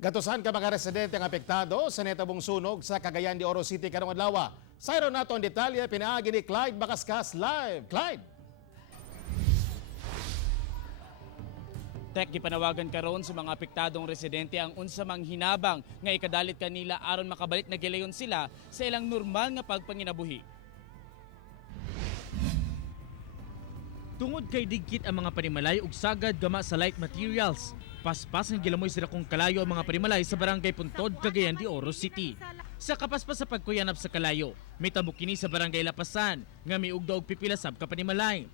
Gatusan ka mga residente ang apektado sa netabong sunog sa Cagayan de Oro City karong adlaw. Sayro nato ang detalye pinaagi ni Clyde Macascas live. Clyde! Tek gipanawagan karon sa mga apektadong residente ang unsa mang hinabang nga ikadalit kanila aron makabalik na gilayon sila sa ilang normal nga pagpanginabuhi. Tungod kay digkit ang mga panimalay ug sagad gama sa light materials, paspas nga gilamoy sila kung kalayo ang mga panimalay sa barangay Puntod, Cagayan de Oro City. Sa kapaspas sa pagkuyanap sa kalayo, may tambok kini sa barangay Lapasan nga miugda og pipila sab ka panimalay.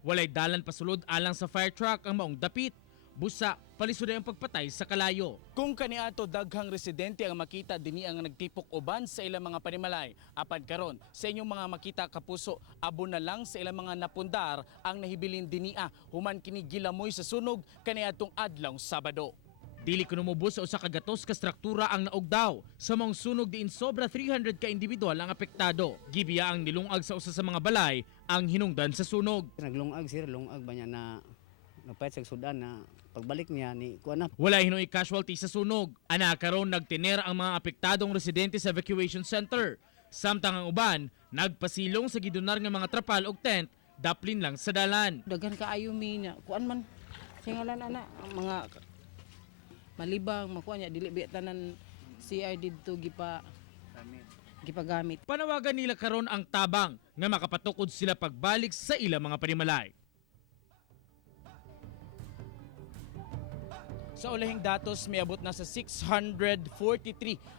Walay dalan pasulod alang sa fire truck ang maong dapit. Busa, palisuday ang pagpatay sa kalayo. Kung kaniadto daghang residente ang makita dinhi ang nagtipok uban sa ilang mga panimalay, apan karon sa inyong mga makita kapuso, abo na lang sa ilang mga napundar ang nahibilin dinia human kini gilamoy sa sunog kaniadtong adlaw Sabado. Dili kuno mubus sa usa ka gatos ka struktura ang naugdaw. Sa mga sunog diin sobra 300 ka individual ang apektado. Gibiya ang nilungag sa usa sa mga balay ang hinungdan sa sunog. Naglungag sir, lungag ba niya na napayat sa sudan na pagbalik niya ni kuan na. Wala hinoy casualty sa sunog. Ana karon nagtiner ang mga apektadong residente sa evacuation center. Samtang ang uban nagpasilong sa gidunar nga mga trapal ug tent, daplin lang sa dalan. Daghan kaayo mi niya kuan man singalan ana ang mga malibang makuha niya dili biya tanan CR didto gipagamit. Panawagan nila karon ang tabang nga makapatukod sila pagbalik sa ilang mga panimalay. Sa ulahing datos, may abot na sa 643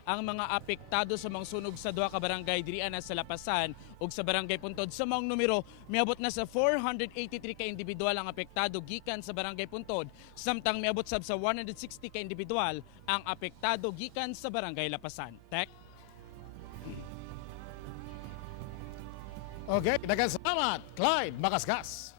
ang mga apektado sa mga sunog sa duha ka barangay diri ana sa Lapasan ug sa barangay Puntod. Sa mga numero, may abot na sa 483 ka individual ang apektado gikan sa barangay Puntod, samtang may abot sab sa 160 ka individual ang apektado gikan sa barangay Lapasan. Tek. Okay, daghang salamat, Clyde Macascas.